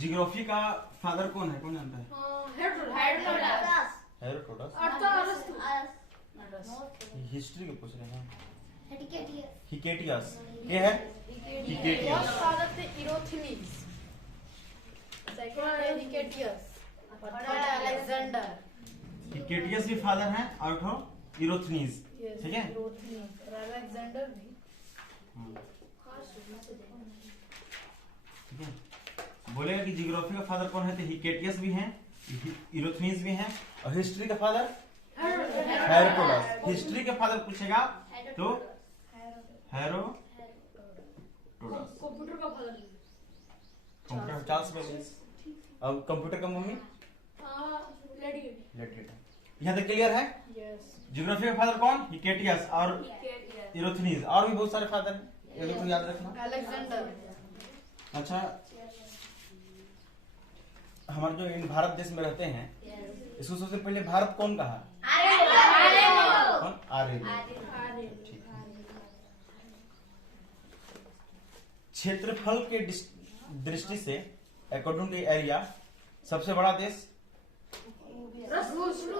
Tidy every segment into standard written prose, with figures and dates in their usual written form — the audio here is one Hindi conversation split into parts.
जियोग्राफी का फादर कौन है, कौन जानता है? हेरोडोटस। हिस्ट्री के पूछ रहे हैं। हिकेटियस ये है हिकेटियस। फादर थे इरोथिनीज, सेकंड है हिकेटियस और थर्ड अलेक्जेंडर। हिकेटियस भी फादर है और थो इरोथनीज, ठीक है। इरोथिनीज और अलेक्जेंडर भी, ठीक है। बोलेगा कि जियोग्राफी का फादर कौन है, तो हिकेटियस भी हैं, इरोथनीज भी हैं, और हिस्ट्री का फादर हेरोडोटस। हिस्ट्री के फादर पूछेगा तो हेरोडोटस। कंप्यूटर का फादर कंप्यूटर चार्ल्स बेबेज। और कंप्यूटर का मम्मी लेट। यहाँ तक क्लियर है। यस। जियोग्राफी का फादर कौन, हिकेटियस और इरोथनीज, और भी बहुत सारे फादर हैं, ये लोग याद रखना। अलेक्जेंडर। अच्छा, हमारे जो इन भारत देश में रहते हैं, इसको सबसे पहले भारत कौन कहा? कौन? आर्य। ठीक है। क्षेत्रफल के दृष्टि से अकॉर्डिंग टू एरिया सबसे बड़ा देश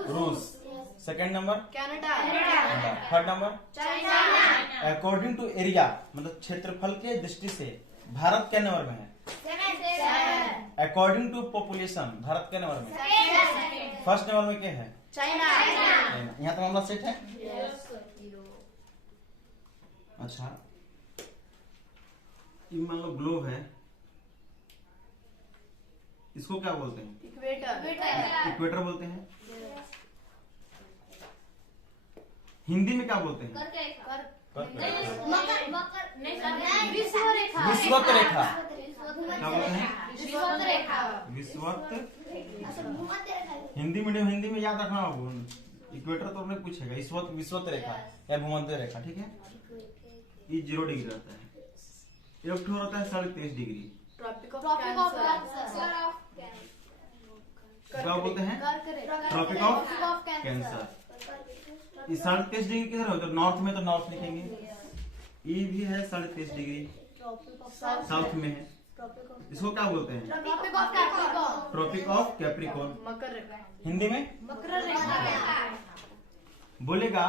रूस। Second number Canada. Third number China. According to area मतलब क्षेत्रफल के दृष्टि से भारत क्या नंबर में है? अकॉर्डिंग टू पॉपुलेशन भारत क्या नंबर में? फर्स्ट नंबर में क्या है? चाइना। यहाँ तो मामला सेट है। अच्छा, ये मान लो ग्लोब है, इसको क्या बोलते हैं? इक्वेटर बोलते हैं। हिंदी में क्या बोलते हैं? विषुवत रेखा। क्या बोलते हैं? विषुवत। हिंदी मीडियम, हिंदी में याद रखना बाबू, इक्वेटर तो अपने पूछेगा। विषुवत रेखा या भूमध्य रेखा, ठीक है। ये 0 डिग्री रहता है, एक ठो रहता है 23.5 डिग्री। ट्रॉपिक ऑफ क्या बोलते हैं? Tropic of cancer. ये 23.5 डिग्री किधर है? उधर नॉर्थ में, तो नॉर्थ लिखेंगे। ये भी है 23.5 डिग्री, साउथ में है। इसको क्या बोलते हैं? Tropic of Capricorn. मकर रेखा। हिंदी में मकर रेखा। बोलेगा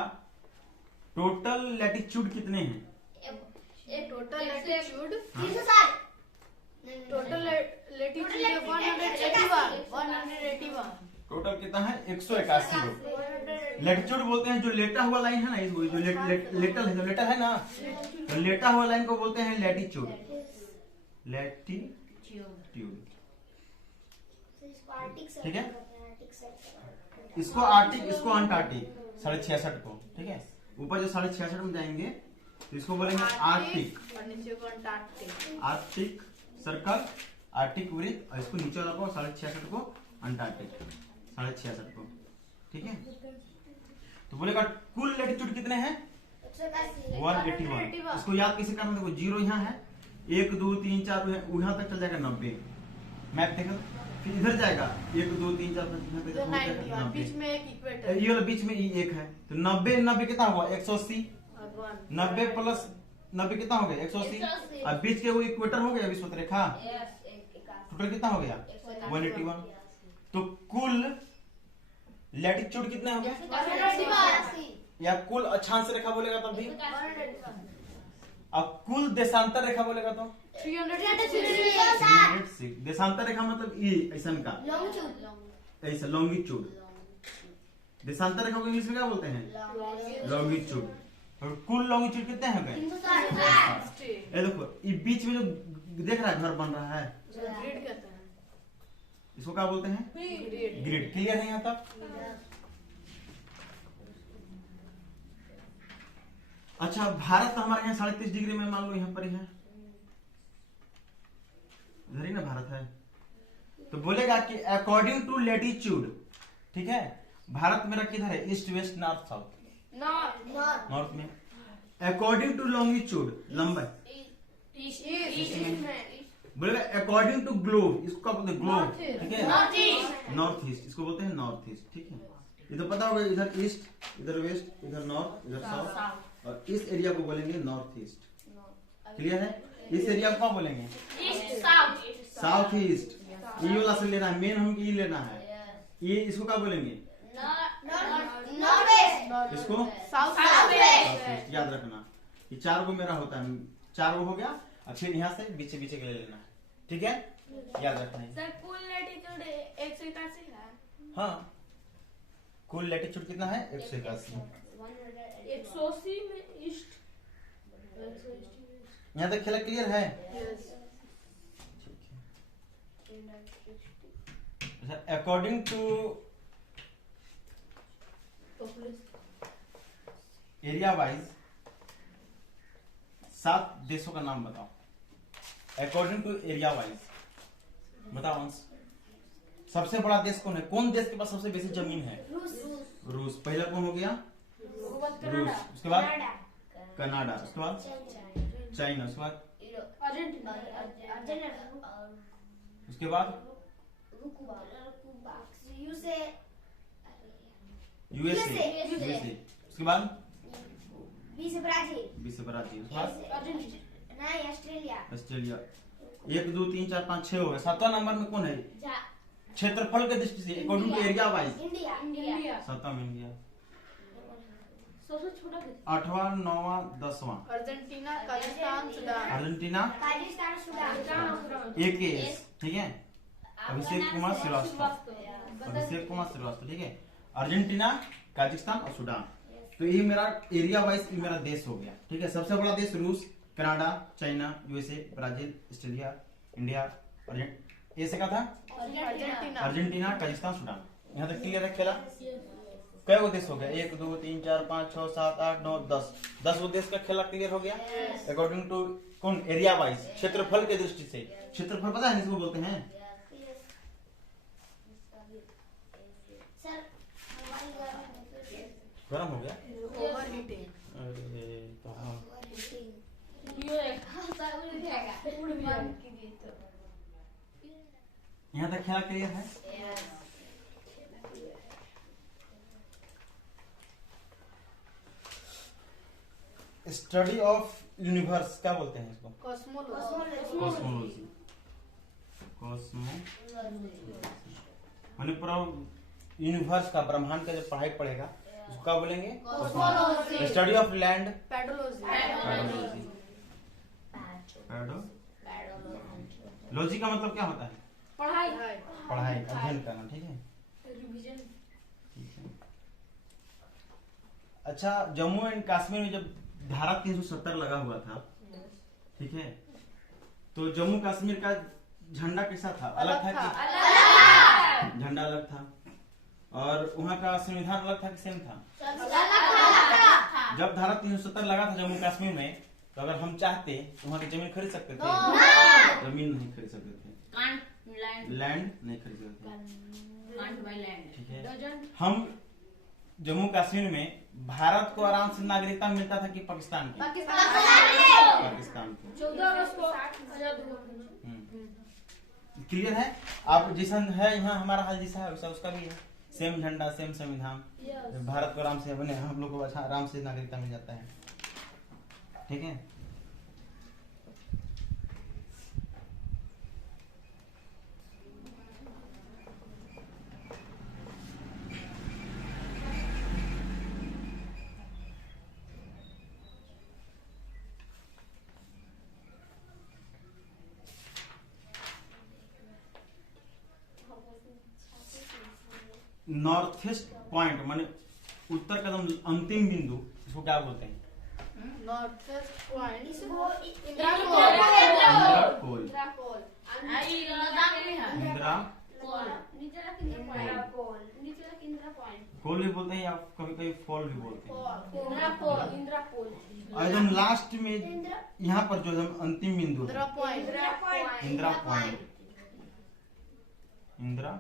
टोटल लैटिट्यूड कितने हैं? Total latitude 181। टोटल कितना है? 181। लैटिट्यूड बोलते हैं जो लेटा हुआ लाइन है ना, इसको जो लेटर है ना, तो लेटा हुआ लाइन को बोलते हैं लैटिट्यूड। ठीक है। इसको आर्टिक, इसको अंटार्कटिक 66.5 को, ठीक है। ऊपर जो 66.5 में जाएंगे तो इसको बोलेंगे आर्टिक। आर्टिक सर्कल, आर्टिक वृत्त, और इसको नीचे वाला को 66.5 को अंटार्कटिक 66.5 को, ठीक है। तो बोलेगा कुल लैटिट्यूड कितने हैं? 181। इसको याद कैसे करना? देखो 0 यहाँ है, 1 2 3 4 यहाँ तक चल जाएगा 90। मैप देखो, फिर इधर जाएगा 1 2 3 4 5 बीच में एक इक्वेटर। ये वाला बीच में एक है, तो 90 कितना हुआ? 180। 90 प्लस 90 कितना हो गया? 180। अब बीच के वो इक्वेटर हो गया विषुवत रेखा। टोटल कितना हो गया? 181। तो कुल लैटिट्यूड कितना हो गया? या कुल अक्षांश रेखा बोलेगा तब भी। अब कुल देशांतर रेखा बोलेगा तो 306। देशांतर रेखा मतलब ये ऐसा का, ऐसा लॉन्गिट्यूड। देशांतर रेखा को इंग्लिश में क्या बोलते हैं? लॉन्गिट्यूड। और कुल लॉन्गिट्यूड कितने हैं? ये देखो, ये बीच में जो देख रहा है घर बन रहा है, इसको क्या बोलते हैं? ग्रिड। क्लियर है यहाँ तक? अच्छा, भारत हमारे यहाँ 37.5 डिग्री में, मान लो यहाँ पर ही है, इधर ही ना भारत है। तो बोलेगा कि अकॉर्डिंग टू लैटिट्यूड, ठीक है, भारत मेरा किधर है? East west north south? North में। अकॉर्डिंग टू लॉन्गिट्यूड लंबाई बोलेगा अकॉर्डिंग टू ग्लोब, इसको क्या बोलते हैं? ग्लोब, ठीक है। नॉर्थ ईस्ट, इसको बोलते हैं नॉर्थ ईस्ट, ठीक है। ये तो पता होगा, इधर ईस्ट, इधर वेस्ट, इधर नॉर्थ, इधर साउथ, और इस एरिया को बोलेंगे नॉर्थ ईस्ट। क्लियर है? इस एरिया को क्या बोलेंगे? South east. ये वाला से लेना है, मेन हमको ये लेना है। ये इसको क्या बोलेंगे? इसको साउथ वेस्ट। याद रखना ये 4 गो मेरा होता है, 4 गो हो गया। और फिर यहाँ से बीचे बीचे के ले लेना है, ठीक है, याद रखना है। सर कुल लैटिट्यूड 181 है। हाँ, कुल लैटिट्यूड कितना है? 181। 180 में ईस्ट। यहाँ तक खेला क्लियर है? अकॉर्डिंग टू एरिया वाइज 7 देशों का नाम बताओ। अकॉर्डिंग टू एरिया वाइज बताओ अंश। सबसे बड़ा देश कौन है? कौन देश के पास सबसे बेसी जमीन है? रूस। पहला कौन हो गया? रूस। उसके बाद कनाडा। उसके बाद चाइना। उसके बाद उसके बाद यूएसए। उसके बाद ब्राजील। उसके बाद ऑस्ट्रेलिया। 1 2 3 4 5 6 हो गए। 7वां नंबर में कौन है? क्षेत्रफल के दृष्टि से according to area wise India. 7वां में इंडिया। सबसे छोटा 8वां 9वां 10वां अर्जेंटीना, काजाकिस्तान, सूडान। अर्जेंटीना एक केस, ठीक है। अभिषेक कुमार श्रीवास्तव। ठीक है। अर्जेंटीना, काजाकिस्तान और सूडान। तो ये मेरा एरिया वाइज ये मेरा देश हो गया, ठीक है। सबसे बड़ा देश रूस, Canada, China, USA, Brazil, Australia, India, ये से का था अर्जेंटीना, काजाकिस्तान, सूडान। यहाँ तक क्लियर है खेला? कई गो देश हो गया? 1 2 3 4 5 6 7 8 9 10 गो देश का खेला क्लियर हो गया। अकॉर्डिंग टू कौन? एरिया वाइज, क्षेत्रफल के दृष्टि से। क्षेत्रफल पता है इसको बोलते हैं? गरम हो गया? ओवरहीटिंग। अरे कहाँ? यहाँ तक खेला क्लियर है? स्टडी ऑफ यूनिवर्स क्या बोलते हैं इसको? कॉस्मोलॉजी। माने पूरा यूनिवर्स का, ब्रह्मांड का जब पढ़ाई पढ़ेगा उसको क्या बोलेंगे? Study of land, pedology. Logy का मतलब क्या होता है? पढ़ाई, अध्ययन करना, ठीक है। अच्छा, जम्मू एंड कश्मीर में जब धारा 370 लगा हुआ था, ठीक है, तो जम्मू कश्मीर का झंडा कैसा था? अलग था कि झंडा अलग था? और वहाँ का संविधान अलग था कि सेम था? जब धारा 370 लगा था जम्मू कश्मीर में, तो अगर हम चाहते तो वहाँ की जमीन खरीद सकते थे? जमीन नहीं खरीद सकते थे, लैंड नहीं खरीद सकते थे, ठीक है। हम जम्मू कश्मीर में भारत को आराम से नागरिकता मिलता था कि पाकिस्तान की? पाकिस्तान की। 14 अगस्त को आजाद हुआ। क्लियर है? आप जैसा है यहाँ हमारा हाल जैसा है वैसा उसका भी है। सेम झंडा, सेम संविधान। भारत को आराम से बने, हम लोग को अच्छा आराम से नागरिकता मिल जाता है, ठीक है। नॉर्थ ईस्ट पॉइंट माने उत्तर कदम अंतिम बिंदु, इसको क्या बोलते हैं? North east point. Indira Col. Col भी बोलते हैं या कभी कभी फॉल भी बोलते हैं। और एकदम लास्ट में यहाँ पर जो अंतिम बिंदु इंदिरा पॉइंट। इंदिरा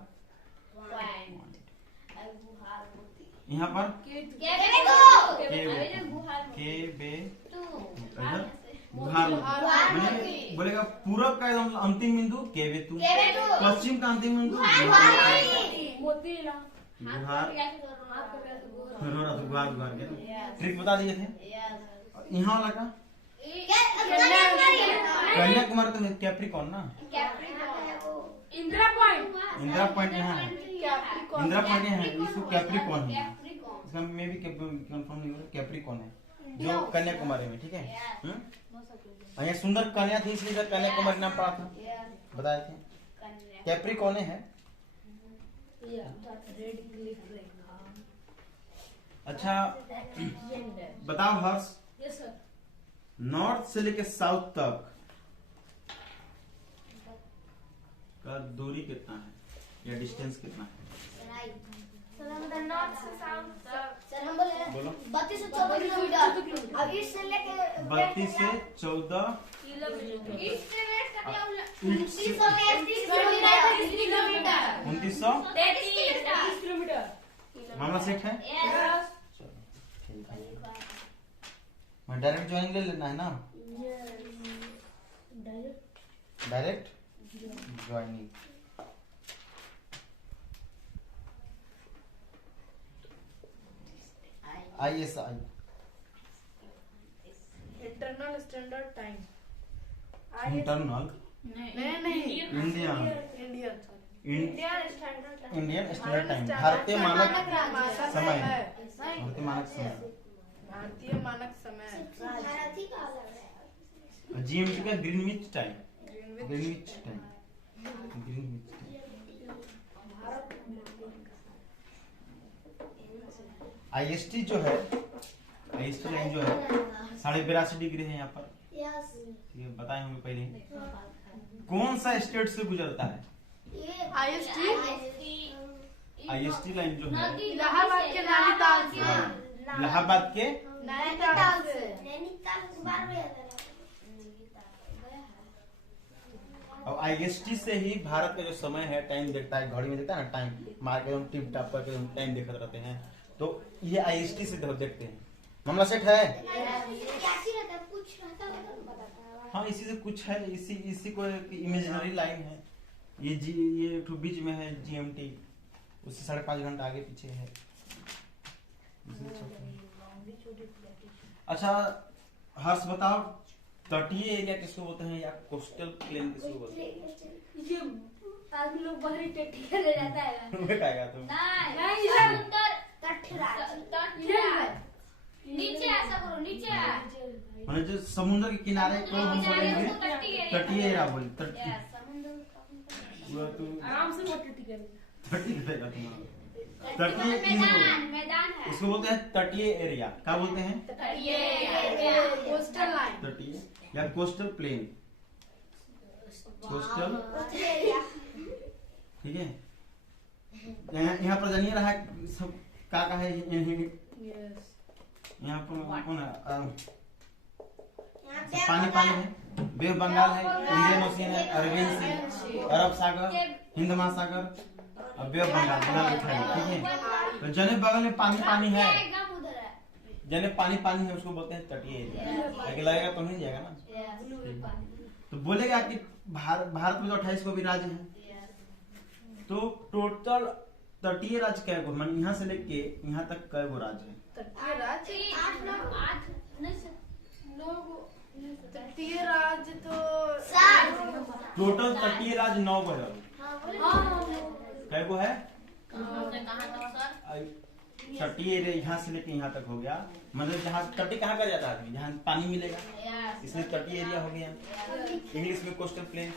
यहाँ पर गुहार बोलेगा। पूरब का एकदम अंतिम बिंदु केवेतु, पश्चिम का अंतिम बिंदु गुहार के ट्रिक बता दिए थे। यहाँ वाला का कन्याकुमारी तो कैप्रिकॉर्न ना, इंदिरा पॉइंट इंदिरा पॉइंट यहाँ है, कैप्रिकॉर्न इंदिरा पॉइंट यहाँ है, इसको कैप्रिकॉर्न है, इसका मैं भी कंफर्म नहीं हो रहा, कैप्रिकॉर्न है जो कन्याकुमारी में, ठीक है। और यहाँ सुंदर कन्या थी इसलिए कन्याकुमारी नाम पड़ा था, बताए थे। कैप्रिकॉर्न है। अच्छा बताओ हर्ष, यस सर नॉर्थ से लेके साउथ तक का दूरी कितना है या डिस्टेंस कितना है? नॉर्थ से साउथ सर हम बोले बोलो। 32 से 14 किलोमीटर। अब ईस्ट से लेके 32 से 14 किलोमीटर ईस्ट से वेस्ट तक ईस्ट 2933 किलोमीटर। 2900 30 किलोमीटर मामला सेट है। यस चलो ठीक है, मैं डायरेक्ट ज्वाइनिंग ले लेना है ना, direct joining. ISI internal standard time. Internal नहीं Indian Indian Indian standard time, भारतीय मानक समय, भारतीय मानक समय, भारतीय मानक समय। भारती का अलग है। GMT का Greenwich time, Greenwich time, Greenwich time. IST जो है, IST लाइन जो है 82.5 डिग्री है यहाँ पर, यस ये बताए होंगे पहले। कौन सा स्टेट से गुजरता है? ये IST IST लाइन जो है इलाहाबाद के नैनीताल से। इलाहाबाद के नैनीताल से। नैनीताल बार में आता है। और IST से ही भारत का जो समय है, टाइम देखता है, घड़ी में देखता है ना टाइम, मार के हम टिप टाप करके हम टाइम देखते रहते हैं, तो ये IST से देखते हैं। मामला सेट है। कैसी रहता है, कुछ रहता है तो बताता है। हाँ इसी से कुछ है, इसी को इमेजिनरी लाइन है। ये तो बीच में है GMT, उससे 5.5 घंटा आगे पीछे है। अच्छा हर्ष बताओ, तटीय एरिया किसको बोलते हैं या कोस्टल प्लेन किसको बोलते हैं? ये आदमी लोग बाहरी टट्टी करे जाता है तुम्हें कहेगा तुम? नहीं इधर नीचे ऐसा करो, नीचे मतलब जो समुद्र के किनारे को हम बोलेंगे तटीय एरिया बोले, तटीय। वो तो आराम से वो टट्टी करे तटीय करेगा तुम्हारा। तटीय मैदान है। इसको बोलते हैं तटीय एरिया। क्या बोलते हैं? Coastal line. तटीय या कोस्टल प्लेन, कोस्टल, ठीक है। यहाँ पर जानिए रहा है सब क्या है, यहाँ पर कौन है? पानी है, बे ऑफ बंगाल है, इंडियन ओशियन है, अरबियन सी, अरब सागर, हिंद महासागर और बे ऑफ बंगाल बना लिखा है, ठीक है। तो जने बगल में पानी है, जने पानी है, उसको बोलते हैं तटीय एरिया। लेकिन लगेगा तो नहीं जाएगा ना। तो बोलेगा कि भारत में तो 28 को भी राज्य है, तो टोटल तटीय राज्य क्या गो, मान यहाँ से लेके यहाँ तक कै गो राज्य है? तटीय राज्य 8 तटीय राज्य तो टोटल तटीय राज्य 9 गो है। कै गो है? तटीय एरिया यहाँ से लेके यहाँ तक हो गया, मतलब जहाँ तटीय कहाँ कर जाता है, जहाँ पानी मिलेगा, इसलिए तटीय एरिया हो गया। इंग्लिश में कोस्टल प्लेन।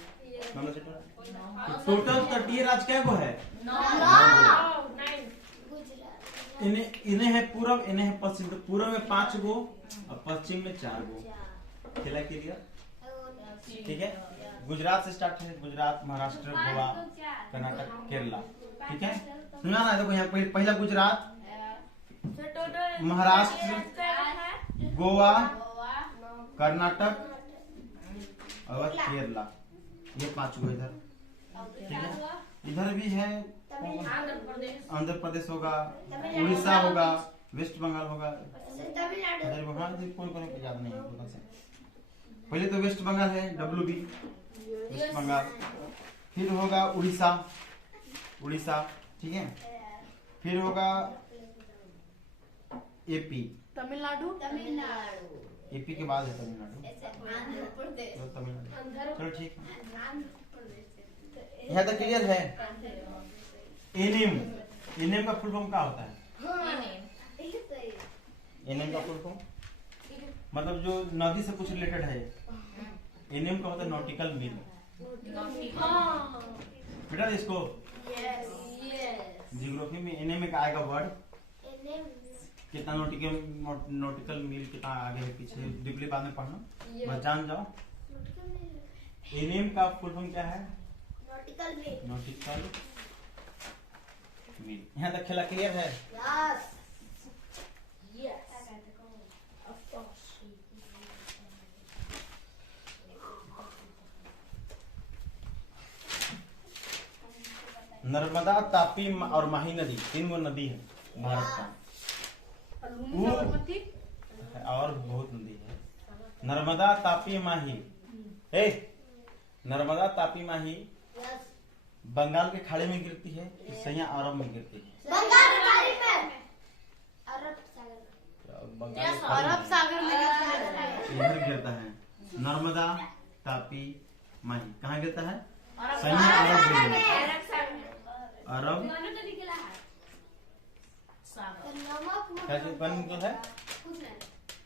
टोटल तटीय राज्य क्या गो है? 9 इन्हें है पूरब, इन्हें है पश्चिम। तो पूरब में 5 गो और पश्चिम में 4 गो। खेला क्लियर? ठीक है। गुजरात से स्टार्ट है, गुजरात, महाराष्ट्र, गोवा, कर्नाटक, केरला, ठीक है। सुना ना, देखो यहाँ पहला गुजरात, महाराष्ट्र, गोवा, कर्नाटक और केरला, ये 5 गो इधर, ठीक है। इधर भी है आंध्र प्रदेश होगा, उड़ीसा होगा, वेस्ट बंगाल होगा, कौन याद नहीं है से। पहले तो वेस्ट बंगाल है, WB वेस्ट बंगाल, फिर होगा उड़ीसा, ठीक है। फिर होगा AP, तमिलनाडु। AP के बाद है तमिलनाडु, आंध्र प्रदेश। तो तमिलनाडु, चलो ठीक है। यहाँ तक क्लियर है। एनिम, एनिम का फुल फॉर्म क्या होता है? एनिम का फुल फॉर्म मतलब जो नदी से कुछ रिलेटेड है। एनिम का होता है नॉटिकल मील। बेटा इसको जियोग्राफी में एनिम का आएगा वर्ड, कितना नॉटिकल मील कितना आगे है पीछे डिपली बाद में पढ़ना, बस जान जाओ। एनिम का फुल फॉर्म क्या है? नॉटिकल मील। यहाँ तक खेला क्लियर है? नर्मदा, तापी और माही नदी 3 गो नदी है भारत का। और बहुत नदी है। नर्मदा, तापी, माही। नर्मदा, तापी, माही बंगाल के खाड़ी में गिरती है, सैया अरब में गिरती है। अरब सागर में इधर गिरता है। नर्मदा, तापी, माही कहाँ गिरता है? सैया अरब में। अरब कैसे बन तो है?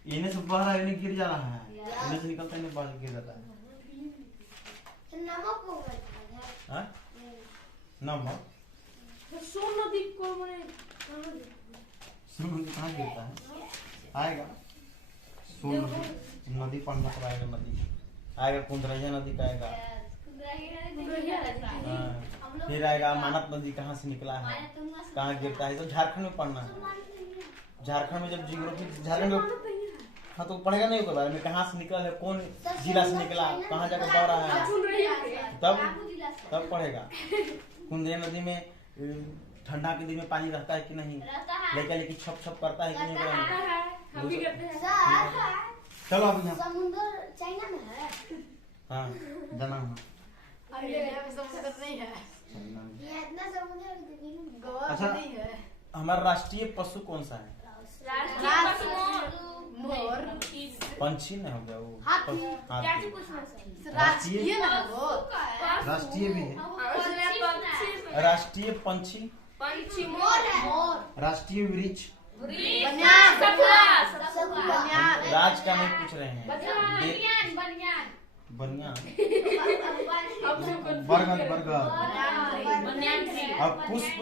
इन्हें से बाहर इन्हें गिर जा रहा है, इन्हें से निकलता है बाहर गिर जाता है। नमक सोन नदी कहाँ गिरता है? आएगा सोन नदी पढ़ना तो आएगा, नदी आएगा, कुंदरैया नदी का आएगा। फिर आएगा मानस नदी कहाँ से निकला है, कहाँ गिरता है, तो झारखंड में पढ़ना है। झारखंड में जब जियोग्राफी झारखंड में हाँ तो पढ़ेगा नहीं उसके बारे में, कहाँ से निकला है, कौन जिला से निकला, कहाँ जाकर बह रहा है, तब पढ़ेगा। कुंदरिया नदी में ठंडा के दिन में पानी रहता है कि नहीं, लेकिन छप छप करता है कि नहीं? चलो अब यहाँ समुद्र चाइना में है। हाँ जाना है। समुद्र नहीं है, ये इतना समुद्र गोवा अच्छा, नहीं है। हमारा राष्ट्रीय पशु कौन सा है? मोर, पंछी नहीं हो गया वो? हाथी। हाथी। राष्ट्रीय ना वो, राष्ट्रीय भी है। राष्ट्रीय पंछी, राष्ट्रीय वृक्ष, बनियान, राज का नहीं पूछ रहे हैं। बनियान, बरगद, बरगद। अब पुष्प,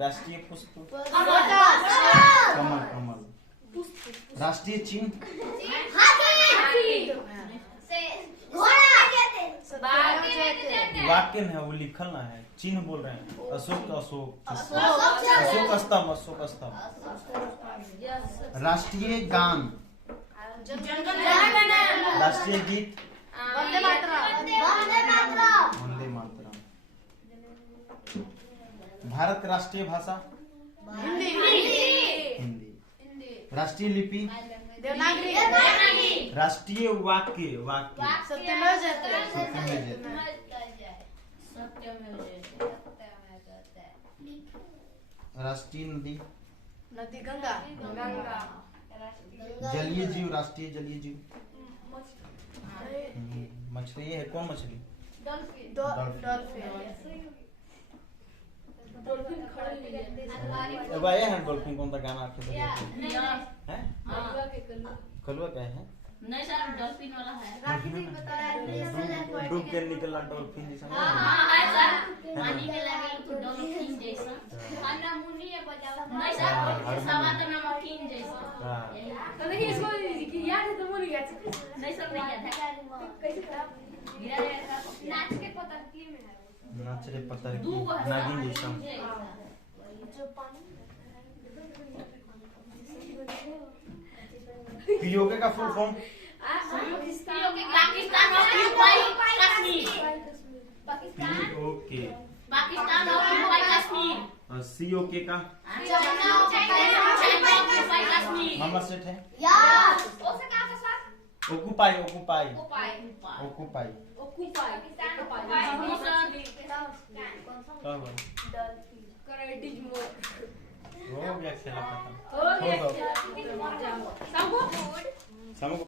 राष्ट्रीय पुष्प कमल, कमल। राष्ट्रीय चिन्ह वाक्य है, वो लिखल ना है, चिन्ह बोल रहे हैं। अशोक तो अशोक, अशोक स्तंभ, अशोक स्तंभ। राष्ट्रीय गान, राष्ट्रीय गीत वंदे मातरम। वंदे मातरम। भारत की राष्ट्रीय भाषा हिंदी। राष्ट्रीय लिपि देवनागरी। राष्ट्रीय वाक्य, वाक्य सत्यमेव जयते। सत्यमेव जयते। राष्ट्रीय नदी, नदी गंगा। जलीय जीव, राष्ट्रीय जलीय जीव। मछली है, कौन मछली? अब आया है डॉल्फिन, कौन सा गाना आपके हैं? कलुआ क्या है? नहीं सर, डॉल्फिन वाला है। डूब के निकला डॉल्फिन जैसा। हाँ है सर, पानी में लगे तो डॉल्फिन जैसा। अन्ना मुन्नी है बजावा। नहीं सर, सवा तो नमकीन जैसा। तो देखिए इसको याद है तो मुझे याद है। नहीं सर, नहीं याद है। कैसे खराब? नाच के पतंगी में है। नाच रे पतंगी, नागिन जैसा। पीओके का full form? Pakistan occupy Kashmir. POK. Pakistan occupy Kashmir. और सीओके का? China occupy Kashmir. मामा सेट है? ओसे क्या था sir? Occupy, occupy, occupy. Occupy. Pakistan occupy. क्या हुआ? कराइटिज मोर। हो गया खेला खत्म। हो गया। समझो